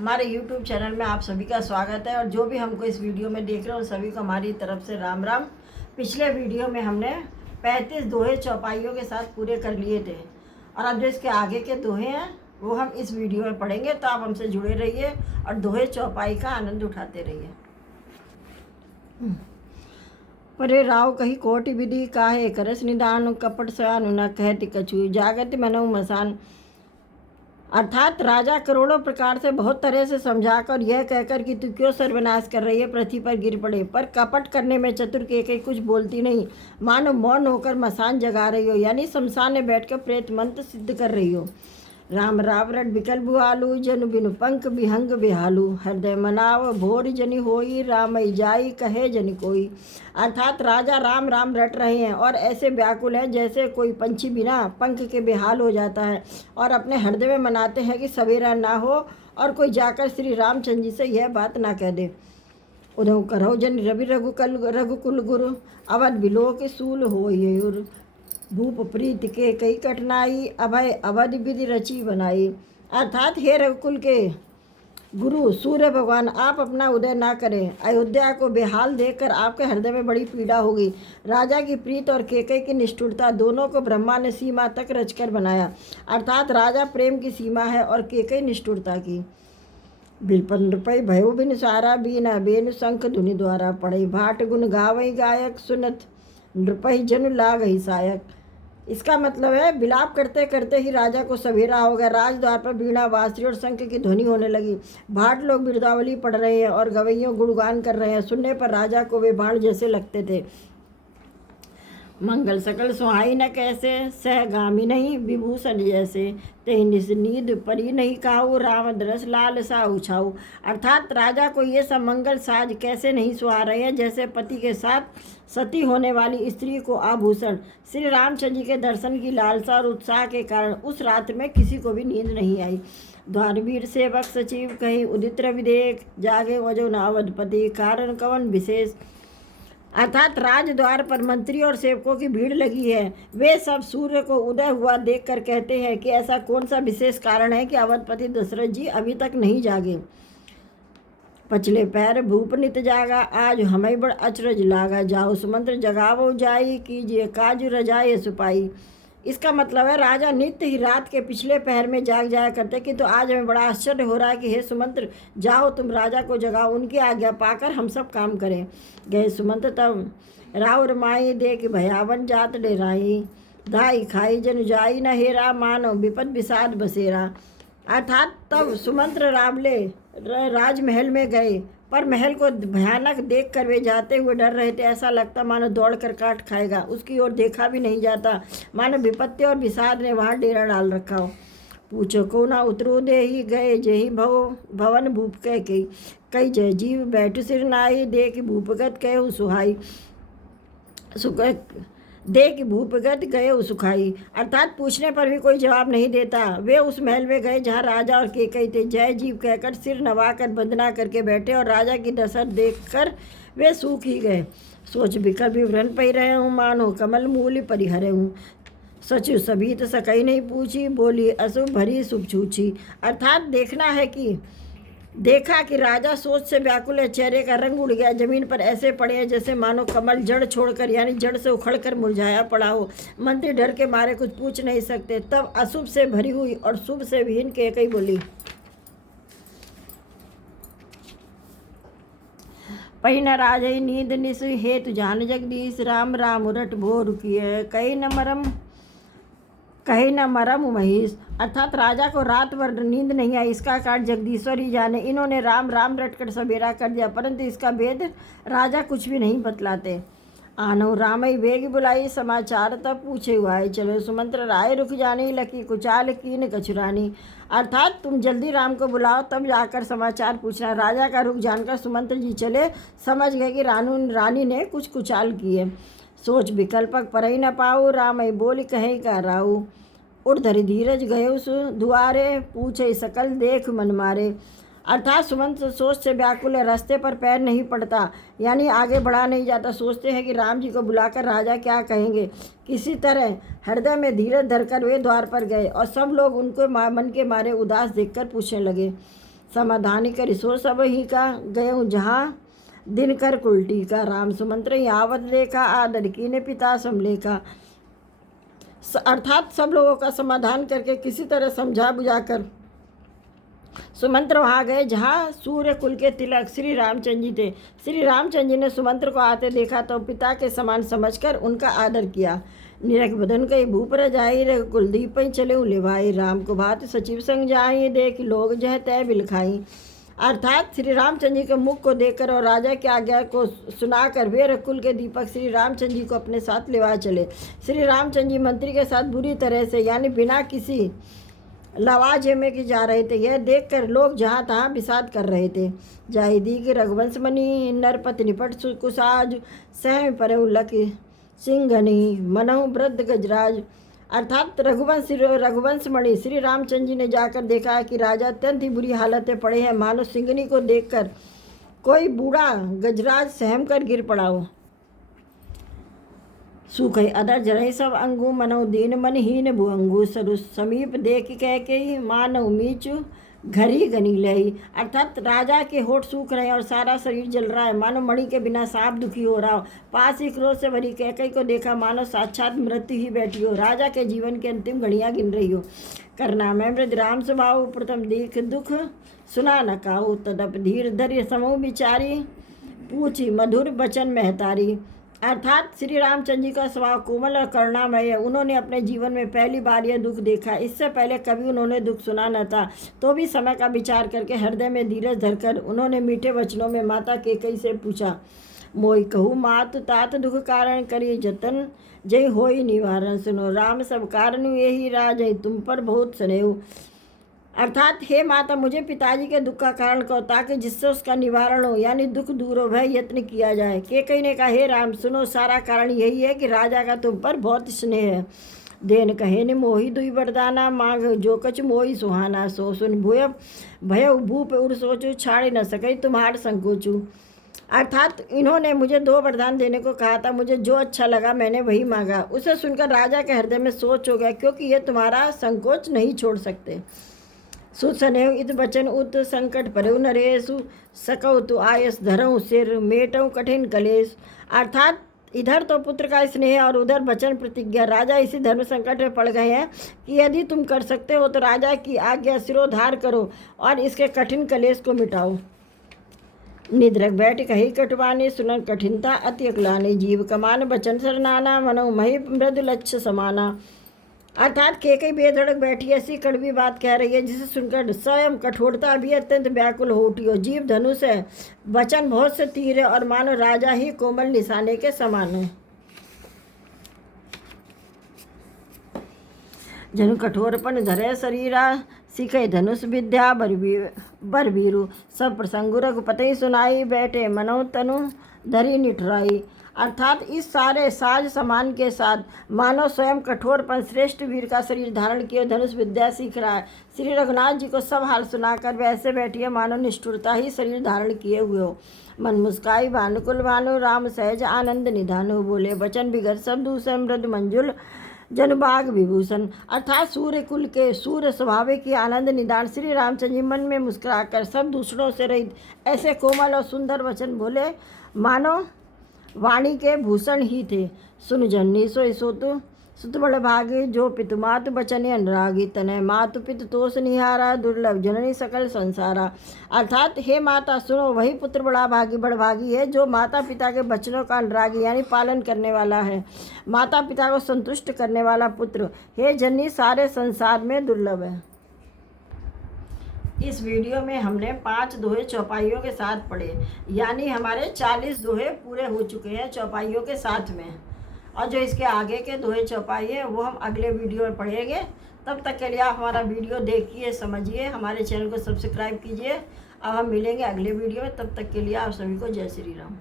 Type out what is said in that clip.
हमारे YouTube channel में आप सभी का स्वागत है। और जो भी हमको इस वीडियो में देख रहे हो सभी को हमारी तरफ से राम राम। पिछले वीडियो में हमने 35 दोहे चौपाइयों के साथ पूरे कर लिए थे और अब जो इसके आगे के दोहे हैं वो हम इस वीडियो में पढ़ेंगे, तो आप हमसे जुड़े रहिए और दोहे चौपाई का आनंद उठाते रहिए। परे राव कही कोटि विधि काहे करस निदान कपट सयानु न कहति कछु जागति मनो मसान। अर्थात राजा करोड़ों प्रकार से बहुत तरह से समझाकर यह कहकर कि तू क्यों सर्वनाश कर रही है पृथ्वी पर गिर पड़े, पर कपट करने में चतुर के कई कुछ बोलती नहीं, मानो मौन होकर मसान जगा रही हो, यानी शमशान में बैठकर प्रेत मंत्र सिद्ध कर रही हो। राम रावरट बिकल बुआलू जनु बिनु पंख बिहंग बिहालू हृदय मनाव भोर जनि होई रामई जाई कहे जनि कोई। अर्थात राजा राम राम रट रहे हैं और ऐसे व्याकुल हैं जैसे कोई पंछी बिना पंख के बेहाल हो जाता है और अपने हृदय में मनाते हैं कि सवेरा ना हो और कोई जाकर श्री रामचंद्र जी से यह बात ना कह दे। उदय करो जन रवि रघुकुल गुरु अवध बिलो के सूल हो भूप प्रीत के कई कठिनाई अभय अवध विधि रची बनाई। अर्थात हे रघुकुल के गुरु सूर्य भगवान, आप अपना उदय ना करें, अयोध्या को बेहाल देखकर आपके हृदय में बड़ी पीड़ा होगी। राजा की प्रीत और केकई की निष्ठुरता दोनों को ब्रह्मा ने सीमा तक रचकर बनाया। अर्थात राजा प्रेम की सीमा है और केकई निष्ठुरता की। बिलपन रुपये भयो बिन सारा बीना बेनु शंख धुनि द्वारा पढ़ई भाट गुण गावई गायक सुनत नृपहि जनु लाग ही सायक। इसका मतलब है विलाप करते करते ही राजा को सवेरा हो गया। राजद्वार पर बीणा बांसुरी और शंख की ध्वनि होने लगी। भाट लोग बिरदावली पढ़ रहे हैं और गवैयों गुणगान कर रहे हैं। सुनने पर राजा को वे बाण जैसे लगते थे। मंगल सकल सुहाई न कैसे सहगामी नहीं विभूषण जैसे तेहि नींद परी नहीं काऊ राम दरस लाल सा उछाऊ। अर्थात राजा को ये सब मंगल साज कैसे नहीं सुहा रहे हैं जैसे पति के साथ सती होने वाली स्त्री को आभूषण। श्री रामचंद्र जी के दर्शन की लालसा और उत्साह के कारण उस रात में किसी को भी नींद नहीं आई। द्वारवीर सेवक सचिव कहीं उदित रवि देख जागे वजो न अवधपति कारण कवन विशेष। अर्थात राजद्वार पर मंत्री और सेवकों की भीड़ लगी है। वे सब सूर्य को उदय हुआ देखकर कहते हैं कि ऐसा कौन सा विशेष कारण है कि अवधपति दशरथ जी अभी तक नहीं जागे। पछले पैर भूप नित जागा आज हमें बड़ अचरज लागा जाओ सुमंत्र जगावो जाई कीजिए काज रजाए सुपाई। इसका मतलब है राजा नित्य ही रात के पिछले पहर में जाग जाया करते कि तो आज हमें बड़ा आश्चर्य हो रहा है कि हे सुमंत्र जाओ तुम राजा को जगाओ, उनकी आज्ञा पाकर हम सब काम करें। गए सुमंत्र तब राव रमाई देख भयावन जात डेराई धाई खाई जन जाई न हेरा मानो विपद विषाद बसेरा। अर्थात तब सुमंत्र रावले राजमहल में गए पर महल को भयानक देखकर वे जाते हुए डर रहे थे। ऐसा लगता मानो दौड़कर काट खाएगा। उसकी ओर देखा भी नहीं जाता, मानो विपत्ति और विषाद ने वहाँ डेरा डाल रखा हो। पूछो को ना उतरो दे ही गए जही भवन भूप कह के कई जय जीव बैठु सिर नाई देख भूपगत कह सुहाई सुख देख भूपगत गए सुखाई। अर्थात पूछने पर भी कोई जवाब नहीं देता। वे उस महल में गए जहाँ राजा और केकई थे। जय जीव कहकर सिर नवाकर वंदना करके बैठे और राजा की दशा देखकर वे सूख ही गए। सोच बिकर विवरण पै रहे हूँ मानो कमल मूल परिहरे हूँ सचु सभी तो सकई नहीं पूछी बोली अशुभ भरी शुभ छूछी। अर्थात देखा कि राजा सोच से व्याकुल है, चेहरे का रंग उड़ गया, जमीन पर ऐसे पड़े हैं जैसे मानो कमल जड़ छोड़कर यानी जड़ से उखड़कर मुरझाया पड़ा हो। मंत्री डर के मारे कुछ पूछ नहीं सकते। तब अशुभ से भरी हुई और शुभ से विहीन केकई बोली पहिना राजई नींद निस हेतु जान जगदीश राम राम उरट भोर किए कहे न मरम महिष। अर्थात राजा को रात भर नींद नहीं आई, इसका कारण जगदीश्वर ही जाने। इन्होंने राम राम रटकर सवेरा कर दिया परंतु इसका भेद राजा कुछ भी नहीं बतलाते। आनो रामई वेग बुलाई समाचार तब पूछे हुआ चलो सुमंत्र राय रुक जानी लकी कुचाल कीन कछुरानी। अर्थात तुम जल्दी राम को बुलाओ तब जाकर समाचार पूछना। राजा का रुख जानकर सुमंत्र जी चले, समझ गए कि रानी ने कुछ कुचाल किए। सोच विकल्पक पर ही न पाऊ रामई बोली कहीं का राऊ उड़ धरी धीरज गए उस दुआरे पूछे सकल देख मन मारे। अर्थात सुमंत्र सोच से व्याकुल है, रास्ते पर पैर नहीं पड़ता यानी आगे बढ़ा नहीं जाता। सोचते हैं कि राम जी को बुलाकर राजा क्या कहेंगे। किसी तरह हृदय में धीरज धरकर वे द्वार पर गए और सब लोग उनको मन के मारे उदास देखकर पूछने लगे समाधान कर सो सब ही का, गयो जहाँ दिन कर कुलटी का। राम सुमंत्र यावत लेखा, आदर की ने पिता समले का। अर्थात सब लोगों का समाधान करके किसी तरह समझा बुझाकर सुमंत्र वहाँ गए जहाँ सूर्य कुल के तिलक श्री रामचंद्र जी थे। श्री रामचंद्र जी ने सुमंत्र को आते देखा तो पिता के समान समझकर उनका आदर किया। निरख बदन कई भूप रजाई, रघ कुलदीप चले उलिवाई। राम को भात सचिव संग जाई, देख लोग जह तय बिलखाई। अर्थात श्री रामचंद्र जी के मुख को देखकर और राजा की आज्ञा को सुनाकर वे रघुकुल के दीपक श्री रामचंद्र जी को अपने साथ लेवा चले। श्री रामचंद्र जी मंत्री के साथ बुरी तरह से यानी बिना किसी लवाजे में कि जा रहे थे। यह देखकर लोग जहाँ तहाँ विषाद कर रहे थे। जाहि दीग रघुवंश मणि, नरपति निपट कुसाज, सह पर लख सिंघनी, मनहु वृद्ध गजराज। अर्थात रघुवंश मणि श्री रामचंद्र जी ने जाकर देखा है कि राजा अत्यंत ही बुरी हालत में पड़े हैं, मानो सिंघनी को देखकर कोई बूढ़ा गजराज सहम कर गिर पड़ा हो। सूखई अदर जरहि सब अंगू, मनऊ दीन मन हीन भुअंगू। सरु समीप देख कह के, मानव मीचु घरी गनी लई। अर्थात राजा के होठ सूख रहे हैं और सारा शरीर जल रहा है, मानो मणि के बिना सांप दुखी हो रहा हो। पास ही क्रोध से भरी कैकई को देखा, मानो साक्षात मृत्यु ही बैठी हो, राजा के जीवन की अंतिम घड़ियां गिन रही हो। करना में मृद राम स्वभाव, प्रथम देख दुख सुना न काहू। तदप धीर धैर्य समूह विचारी, पूछी मधुर वचन महतारी। अर्थात श्री रामचंद्र जी का स्वभाव कोमल और करुणामय है। उन्होंने अपने जीवन में पहली बार यह दुख देखा। इससे पहले कभी उन्होंने दुख सुना न था, तो भी समय का विचार करके हृदय में धीरज धरकर उन्होंने मीठे वचनों में माता कैकेयी से पूछा, मोई कहूँ मात तात दुख कारण करी जतन, जय होई निवारण। सुनो राम सब कारण यही राज है, तुम पर बहुत स्नेह। अर्थात हे माता, मुझे पिताजी के दुख का कारण कहो ताकि जिससे उसका निवारण हो यानी दुख दूर हो, वह यत्न किया जाए। कैकेयी ने कहा, हे राम सुनो, सारा कारण यही है कि राजा का तुम पर बहुत स्नेह है। देन कहे ने मोही दुई वरदाना, मांग जो कछ मोही सुहाना। सो सुन भूय भय भूप उर सोचू, छाड़ न सके तुम्हार संकोचू। अर्थात इन्होंने मुझे 2 वरदान देने को कहा था, मुझे जो अच्छा लगा मैंने वही मांगा। उसे सुनकर राजा के हृदय में सोच हो गया, क्योंकि ये तुम्हारा संकोच नहीं छोड़ सकते। सुसनेव इत बचन उत, संकट परउ नरेशु, सकौ तु आयस धरऊ सिर, मेटऊ कठिन कलेश। अर्थात इधर तो पुत्र का स्नेह और उधर वचन प्रतिज्ञा। राजा इसी धर्म संकट में पड़ गए हैं कि यदि तुम कर सकते हो तो राजा की आज्ञा सिरोधार करो और इसके कठिन कलेश को मिटाओ। निद्रक बैठ कही कटवाने, सुनन कठिनता अति अकलाने। जीव कमान बचन सरनाना, मनो मही मृदु लक्ष्य समाना। अर्थात कैकेयी बेधड़क बैठी ऐसी कड़वी बात कह रही है जिसे सुनकर स्वयं कठोरता भी अत्यंत व्याकुल हो उठी हो। जीव धनुष है, वचन बहुत से तीर है और मानो राजा ही कोमल निशाने के समान है। जनु कठोरपन धरे शरीरा, सीखे धनुष विद्या बरबीरु। सब प्रसंग रघुपति सुनाई, बैठे मनो तनु धरी निठराई। अर्थात इस सारे साज समान के साथ मानव स्वयं कठोरपन श्रेष्ठ वीर का शरीर धारण किए धनुष विद्या सीख रहा है। श्री रघुनाथ जी को सब हाल सुनाकर वैसे बैठिए मानो निष्ठुरता ही शरीर धारण किए हुए हो। मन मुस्काई भानुकुल भानु, राम सहज आनंद निधानु। बोले वचन बिगर सब दूषण, मृद मंजुल जनबाग विभूषण। अर्थात सूर्य कुल के सूर्य स्वभाव की आनंद निदान श्री रामचंद्र जी मन में मुस्कुराकर सब दूसरों से रहित ऐसे कोमल और सुंदर वचन बोले मानो वाणी के भूषण ही थे। सुन जननी सोई सुत बड़ भागे, जो पितु मातु बचने अनुरागी। तनय मातु पितु तोष निहारा, दुर्लभ जननी सकल संसारा। अर्थात हे माता सुनो, वही पुत्र बड़ा भागी है जो माता पिता के बचनों का अनुरागी यानी पालन करने वाला है, माता पिता को संतुष्ट करने वाला पुत्र। हे जननी सारे संसार में दुर्लभ है। इस वीडियो में हमने 5 दोहे चौपाइयों के साथ पढ़े, यानी हमारे 40 दोहे पूरे हो चुके हैं चौपाइयों के साथ में। और जो इसके आगे के दोहे चौपाई है वो हम अगले वीडियो में पढ़ेंगे। तब तक के लिए आप हमारा वीडियो देखिए, समझिए, हमारे चैनल को सब्सक्राइब कीजिए। अब हम मिलेंगे अगले वीडियो में, तब तक के लिए आप सभी को जय श्री राम।